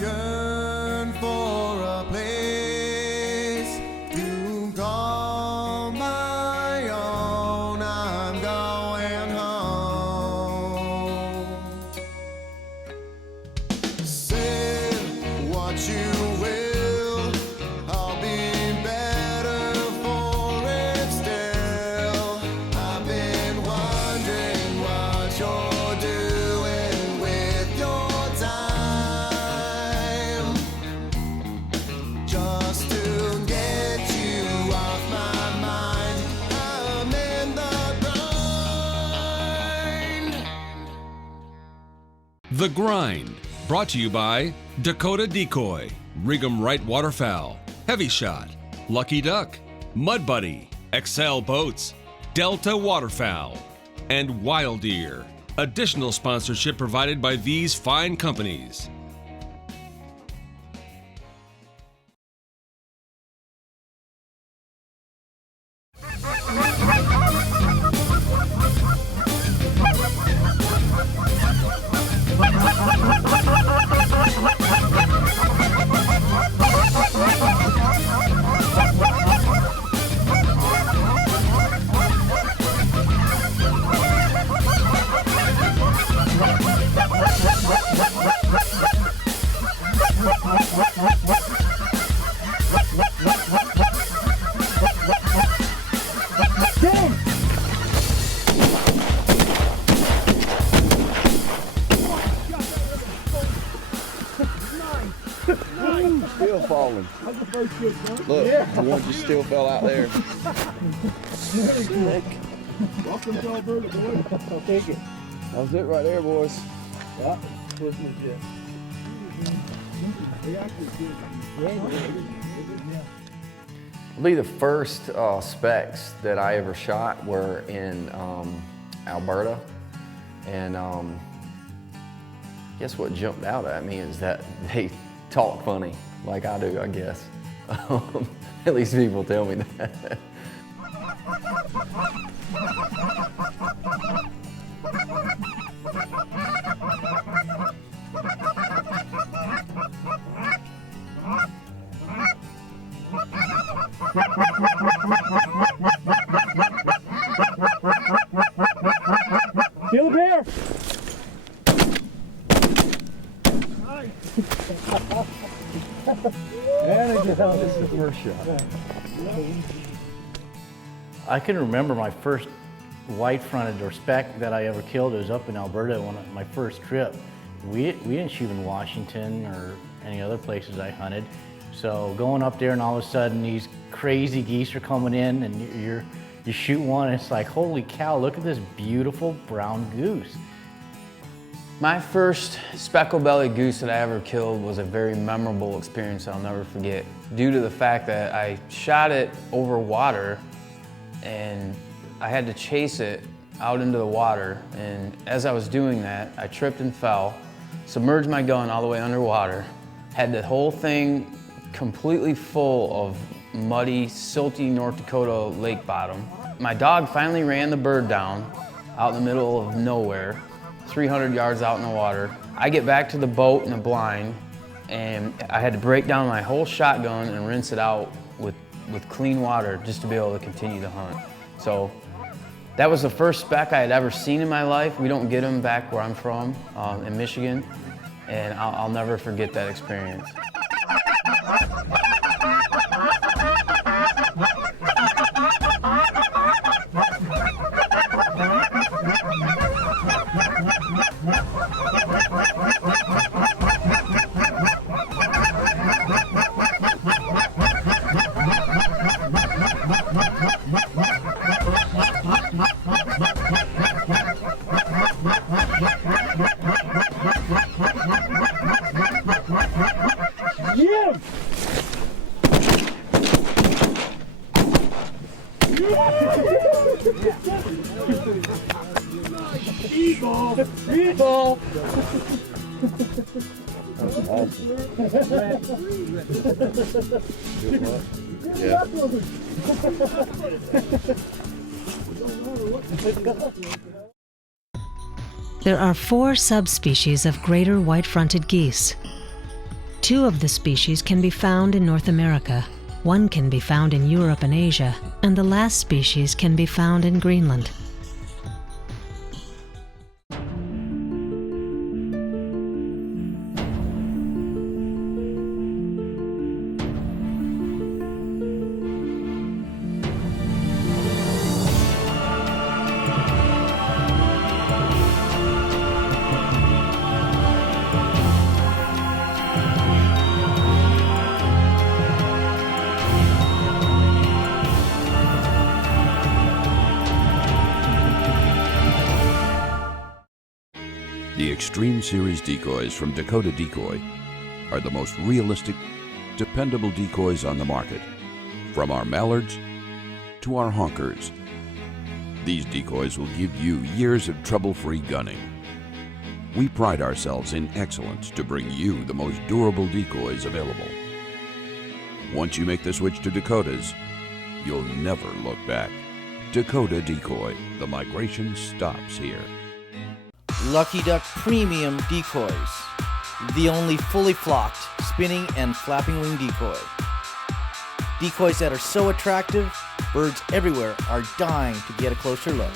yearn for a place to call my own. I'm going home. Say what you will, I'll be better for it still. I've been wondering what you're doing with your time, just to get you off my mind. I'm in the grind. The Grind, brought to you by Dakota Decoy, Rig'em Right Waterfowl, Heavy Shot, Lucky Duck, Mud Buddy, Excel Boats, Delta Waterfowl, and Wild Ear. Additional sponsorship provided by these fine companies. Still falling. Look, the one just still fell out there. Welcome to Alberta, boys. I'll take it. That was it right there, boys. Yeah, was legit. I believe the first specs that I ever shot were in Alberta, and guess what jumped out at me is that they talk funny, like I do, I guess. At least people tell me that. Feel the bear! There we go. This is the first shot. I can remember my first white-fronted or speck that I ever killed. It was up in Alberta on my first trip. We didn't shoot in Washington or any other places I hunted. So going up there and all of a sudden these crazy geese are coming in and you shoot one and it's like, holy cow, look at this beautiful brown goose. My first speckle-bellied goose that I ever killed was a very memorable experience I'll never forget, due to the fact that I shot it over water and I had to chase it out into the water, and as I was doing that, I tripped and fell, submerged my gun all the way underwater, had the whole thing completely full of muddy, silty North Dakota lake bottom. My dog finally ran the bird down out in the middle of nowhere, 300 yards out in the water. I get back to the boat in a blind, and I had to break down my whole shotgun and rinse it out with clean water just to be able to continue the hunt. So that was the first speck I had ever seen in my life. We don't get them back where I'm from, in Michigan, and I'll never forget that experience. Yeah! Eagle! Eagle! That's awesome. Yeah. There are 4 subspecies of greater white-fronted geese. 2 of the species can be found in North America, 1 can be found in Europe and Asia, and the last species can be found in Greenland. The Extreme Series decoys from Dakota Decoy are the most realistic, dependable decoys on the market. From our mallards to our honkers, these decoys will give you years of trouble-free gunning. We pride ourselves in excellence to bring you the most durable decoys available. Once you make the switch to Dakotas, you'll never look back. Dakota Decoy, the migration stops here. Lucky Duck Premium Decoys, the only fully flocked, spinning and flapping wing decoy. Decoys that are so attractive, birds everywhere are dying to get a closer look.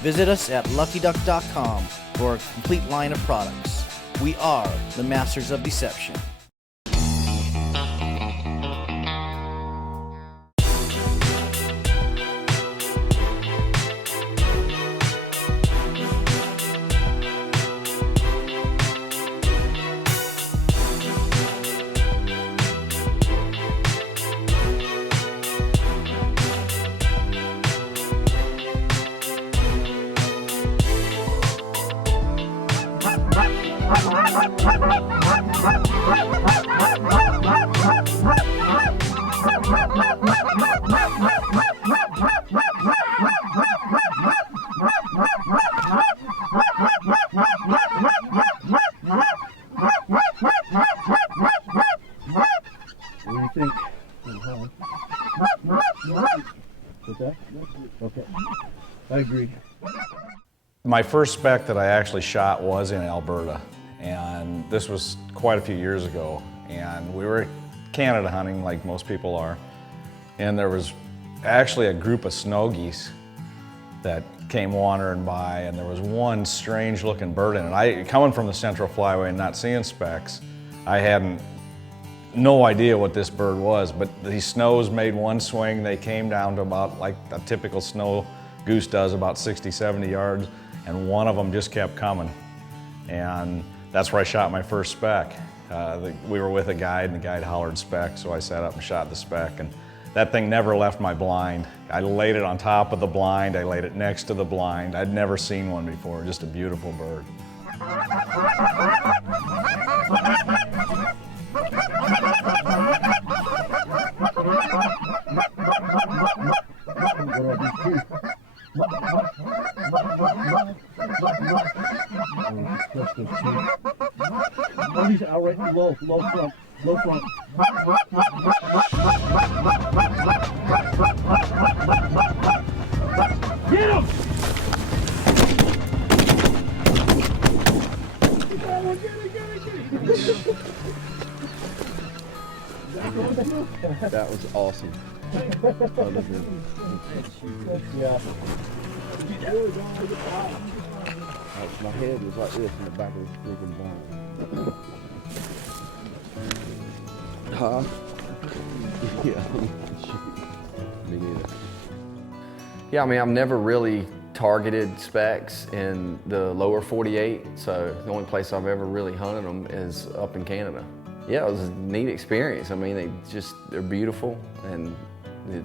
Visit us at luckyduck.com for a complete line of products. We are the masters of deception. What do you think? What's that? Okay. I agree. My first spec that I actually shot was in Alberta, and this was quite a few years ago. And we were Canada hunting like most people are, and there was actually a group of snow geese that came wandering by, and there was one strange looking bird in it. Coming from the Central Flyway and not seeing specs, I hadn't no idea what this bird was, but these snows made one swing. They came down to about like a typical snow goose does, about 60, 70 yards, and one of them just kept coming. And that's where I shot my first spec. We were with a guide, and the guide hollered spec, so I sat up and shot the spec, and that thing never left my blind. I laid it on top of the blind, I laid it next to the blind. I'd never seen one before, just a beautiful bird. Oh, he's outright low front. Get him! That was awesome. Yeah. My head was like this in the back of the freaking blind. Huh? Yeah. Me neither. Yeah, I mean, I've never really targeted specs in the lower 48, so the only place I've ever really hunted them is up in Canada. Yeah, it was a neat experience. I mean, they're beautiful, and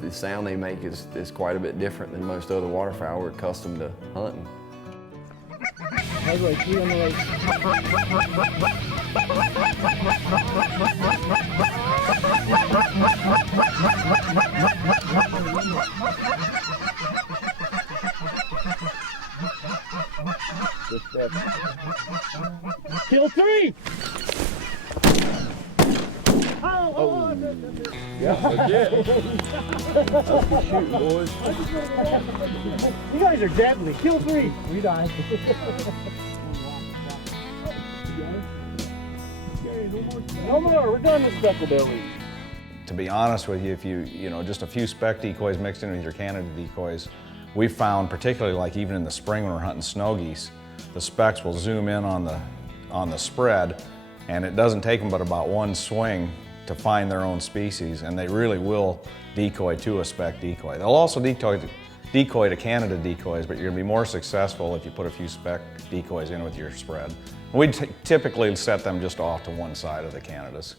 the sound they make is quite a bit different than most other waterfowl we're accustomed to hunting. That's right, 3 on the right. Kill 3! Oh! Shooting, boys. You guys are deadly. Kill 3. We die. No more. We're done with speckled belly. To be honest with you, if you know, just a few speck decoys mixed in with your Canada decoys, we found, particularly like even in the spring when we're hunting snow geese, the specks will zoom in on the spread, and it doesn't take them but about one swing to find their own species, and they really will decoy to a speck decoy. They'll also decoy to Canada decoys, but you're gonna be more successful if you put a few speck decoys in with your spread. We typically set them just off to one side of the Canadas.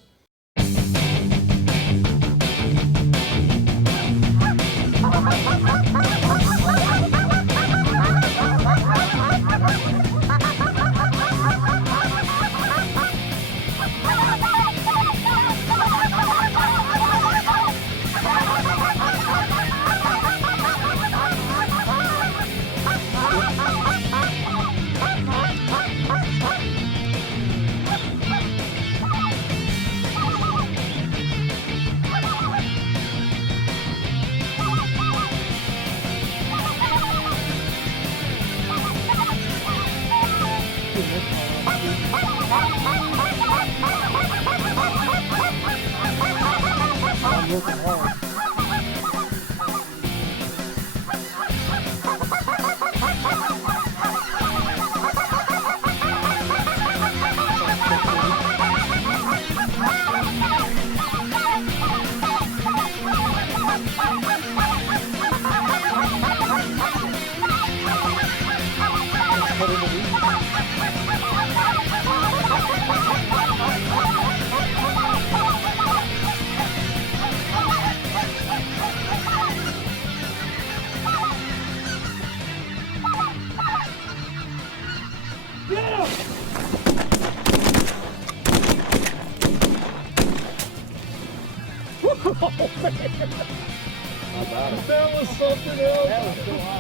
That was something else.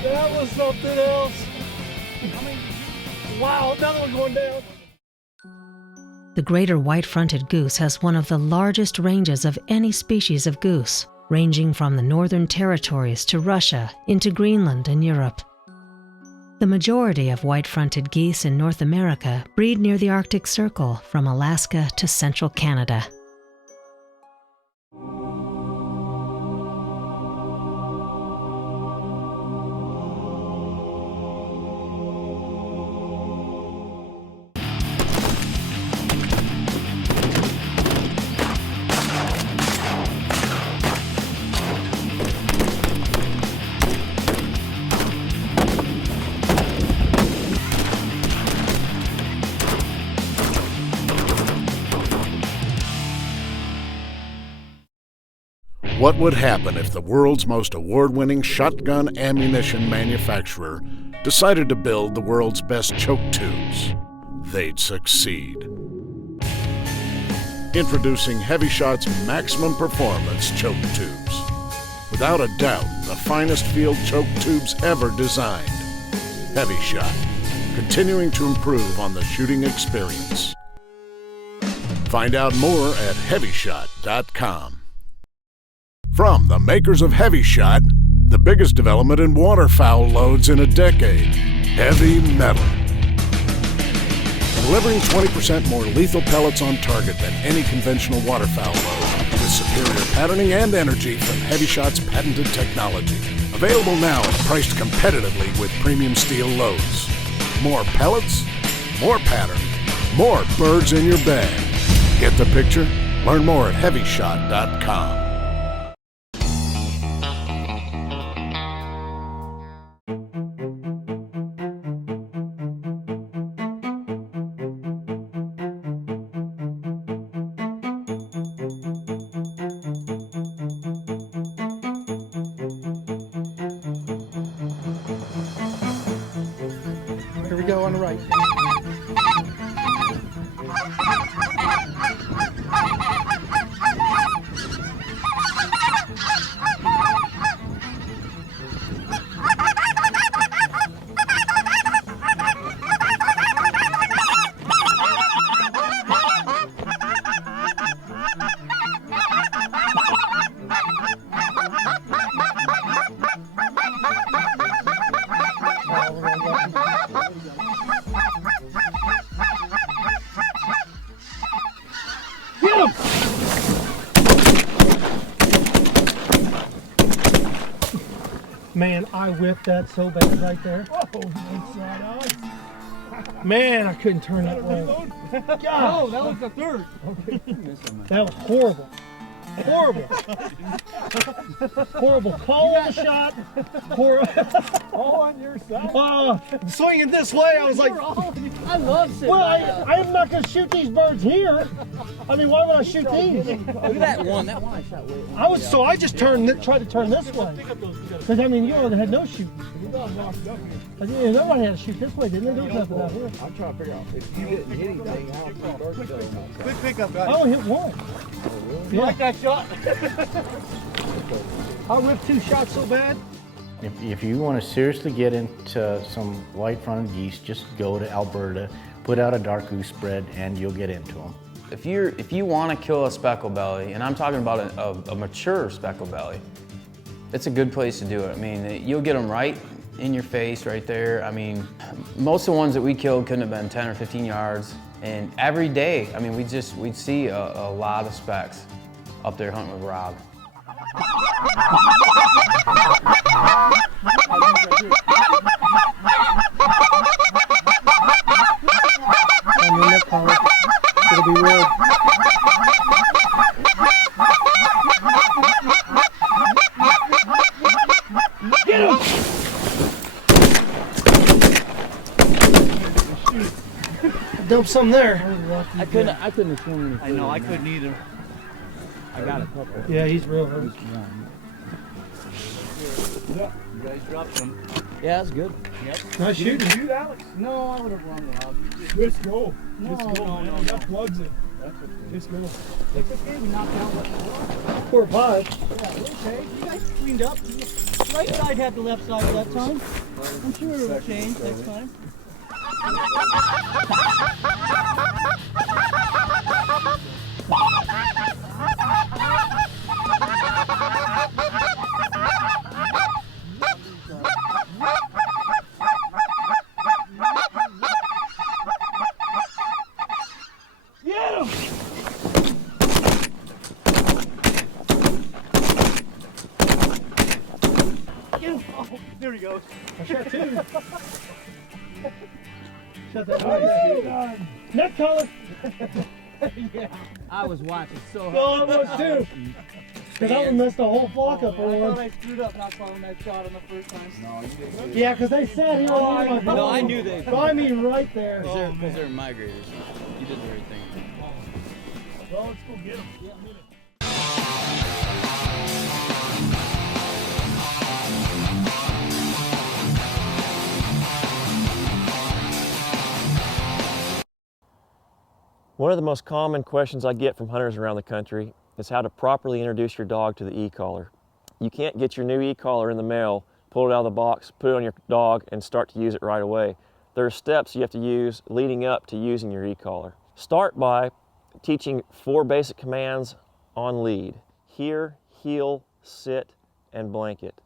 That was something else. Wow, another one going down. The greater white-fronted goose has one of the largest ranges of any species of goose, ranging from the northern territories to Russia into Greenland and Europe. The majority of white-fronted geese in North America breed near the Arctic Circle from Alaska to central Canada. What would happen if the world's most award-winning shotgun ammunition manufacturer decided to build the world's best choke tubes? They'd succeed. Introducing HeavyShot's maximum performance choke tubes. Without a doubt, the finest field choke tubes ever designed. HeavyShot, continuing to improve on the shooting experience. Find out more at HeavyShot.com. From the makers of HeavyShot, the biggest development in waterfowl loads in a decade, heavy metal. Delivering 20% more lethal pellets on target than any conventional waterfowl load, with superior patterning and energy from HeavyShot's patented technology. Available now and priced competitively with premium steel loads. More pellets, more pattern, more birds in your bag. Get the picture? Learn more at HeavyShot.com. Here we go on the right. Man, I whipped that so bad right there. Man, I couldn't turn that way. God. Oh, that was the third. That was horrible. Horrible. Horrible. Call on the shot. All on your side. Swinging this way, I was like, I love sitting. well, I'm not going to shoot these birds here. I mean, why would I shoot these? Look at that one. That one I shot way. I just tried to turn this way. Because, I mean, you all had no shooting. Nobody had to shoot this way, didn't they? There was nothing out here. I'm trying to figure out if you didn't hit anything, how many birds go on that. Quick pickup, guys. I only hit one. You like that shot? I ripped 2 shots so bad. If you want to seriously get into some white-fronted geese, just go to Alberta, put out a dark goose spread, and you'll get into them. If you want to kill a speckled belly, and I'm talking about a mature speckled belly, it's a good place to do it. I mean, you'll get them right in your face right there. I mean, most of the ones that we killed couldn't have been 10 or 15 yards. And every day, I mean, we'd see a lot of specks up there hunting with Rob. I'm in the car. It'll be red. Get him! Dump some there. I couldn't have swung any further. I know, I couldn't either. I got a couple. Yeah, he's real hurt. You guys dropped some. Yeah, that's good. Yep. Nice shooting. Shoot, Alex? No, I would have run it out. Let's go. No, man. I got plugs in. Let's go. It's okay, we knocked out what? 4 or 5. Yeah, okay. You guys cleaned up. Right side had the left side that time. I'm sure it will change next time. There he goes. I shot 2. Shot that one. Neck collar. Yeah. I was watching so hard. No, I was too. Because I would mess the whole flock up for I one. thought I screwed up not calling that shot on the first time. No, you didn't. Yeah, because they said he was No, I knew they. By me right there. Because they're migrators. You did the right thing. Well, let's go get him. Yeah, One of the most common questions I get from hunters around the country is how to properly introduce your dog to the e-collar. You can't get your new e-collar in the mail, pull it out of the box, put it on your dog, and start to use it right away. There are steps you have to use leading up to using your e-collar. Start by teaching 4 basic commands on lead: hear, heel, sit, and blanket.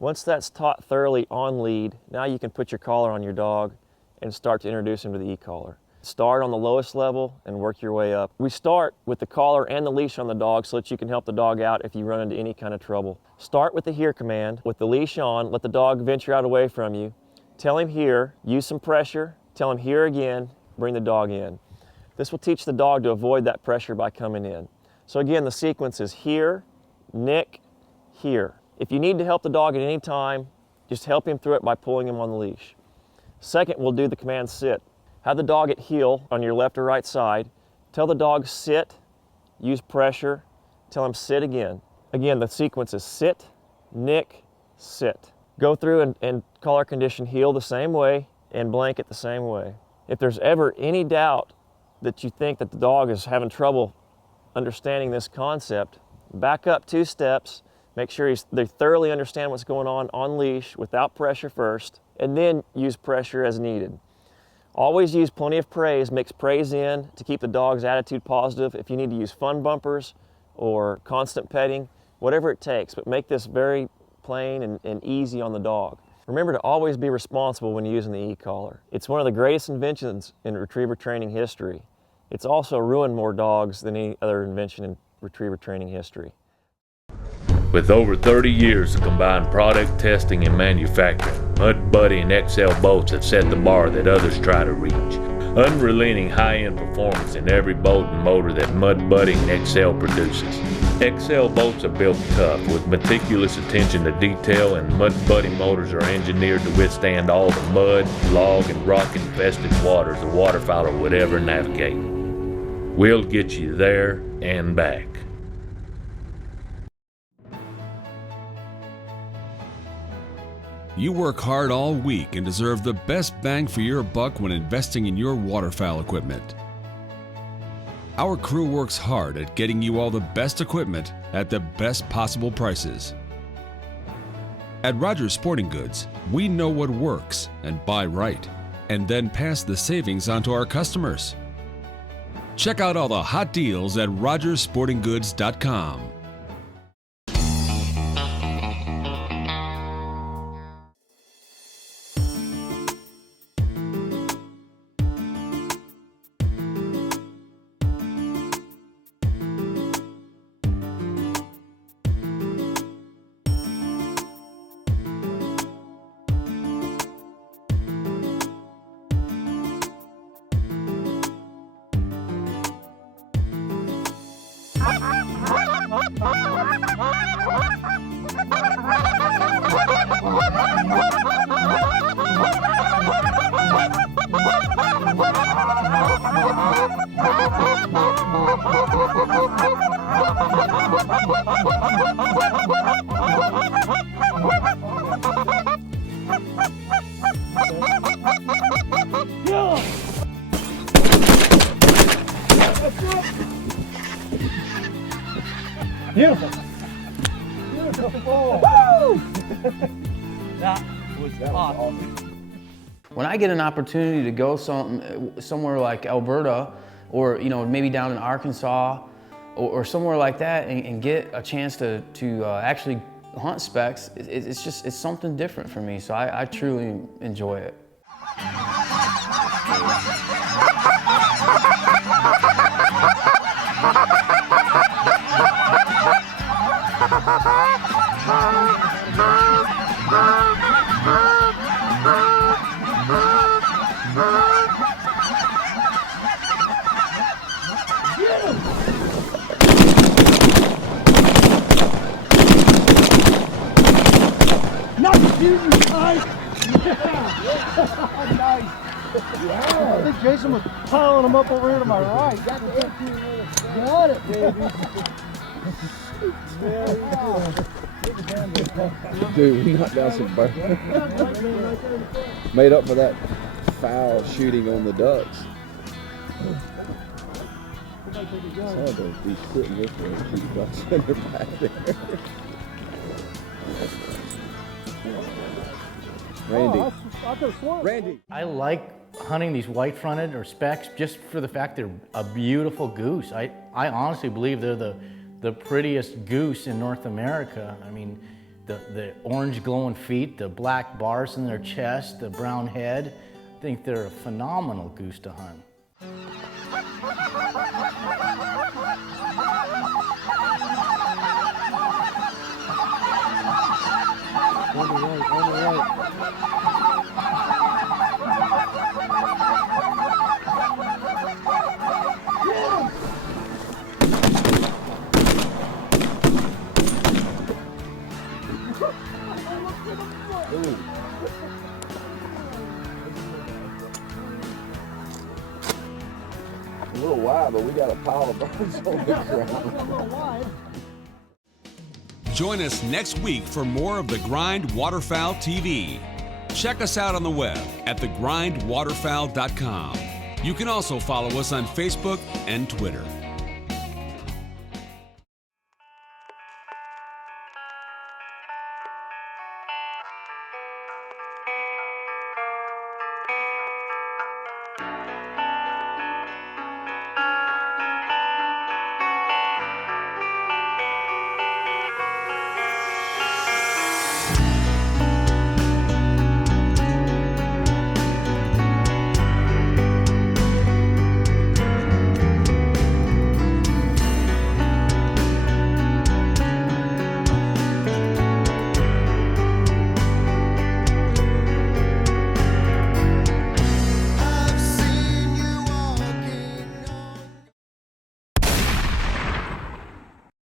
Once that's taught thoroughly on lead, now you can put your collar on your dog and start to introduce him to the e-collar. Start on the lowest level and work your way up. We start with the collar and the leash on the dog so that you can help the dog out if you run into any kind of trouble. Start with the hear command. With the leash on, let the dog venture out away from you. Tell him hear, use some pressure, tell him hear again, bring the dog in. This will teach the dog to avoid that pressure by coming in. So again, the sequence is hear, nick, hear. If you need to help the dog at any time, just help him through it by pulling him on the leash. Second, we'll do the command sit. Have the dog at heel on your left or right side. Tell the dog sit, use pressure, tell him sit again. Again, the sequence is sit, nick, sit. Go through and collar condition heel the same way and blanket the same way. If there's ever any doubt that you think that the dog is having trouble understanding this concept, back up 2 steps, make sure they thoroughly understand what's going on leash without pressure first, and then use pressure as needed. Always use plenty of praise, mix praise in to keep the dog's attitude positive. If you need to use fun bumpers or constant petting, whatever it takes, but make this very plain and easy on the dog. Remember to always be responsible when using the e-collar. It's one of the greatest inventions in retriever training history. It's also ruined more dogs than any other invention in retriever training history. With over 30 years of combined product testing and manufacturing, Mud Buddy and XL boats have set the bar that others try to reach. Unrelenting high-end performance in every boat and motor that Mud Buddy and XL produces. XL boats are built tough with meticulous attention to detail, and Mud Buddy motors are engineered to withstand all the mud, log, and rock-infested waters a waterfowler would ever navigate. We'll get you there and back. You work hard all week and deserve the best bang for your buck when investing in your waterfowl equipment. Our crew works hard at getting you all the best equipment at the best possible prices. At Rogers Sporting Goods, we know what works and buy right, and then pass the savings on to our customers. Check out all the hot deals at rogersportinggoods.com. Beautiful. Beautiful. Woo! That was awesome. When I get an opportunity to go somewhere like Alberta, or maybe down in Arkansas, or somewhere like that, and get a chance to actually hunt specs, it's something different for me. So I truly enjoy it. Nice. Yeah. I think Jason was piling them up over here to my right. Got it, baby. Dude, we knocked down some birds. Made up for that foul shooting on the ducks. Some of those be sitting this way and keep ducks in their back there. Randy. I like hunting these white-fronted or specks just for the fact they're a beautiful goose. I honestly believe they're the prettiest goose in North America. I mean, the orange glowing feet, the black bars in their chest, the brown head. I think they're a phenomenal goose to hunt. On the right, on the right. A little wide, but we got a pile of birds on the ground. Join us next week for more of The Grind Waterfowl TV. Check us out on the web at thegrindwaterfowl.com. You can also follow us on Facebook and Twitter.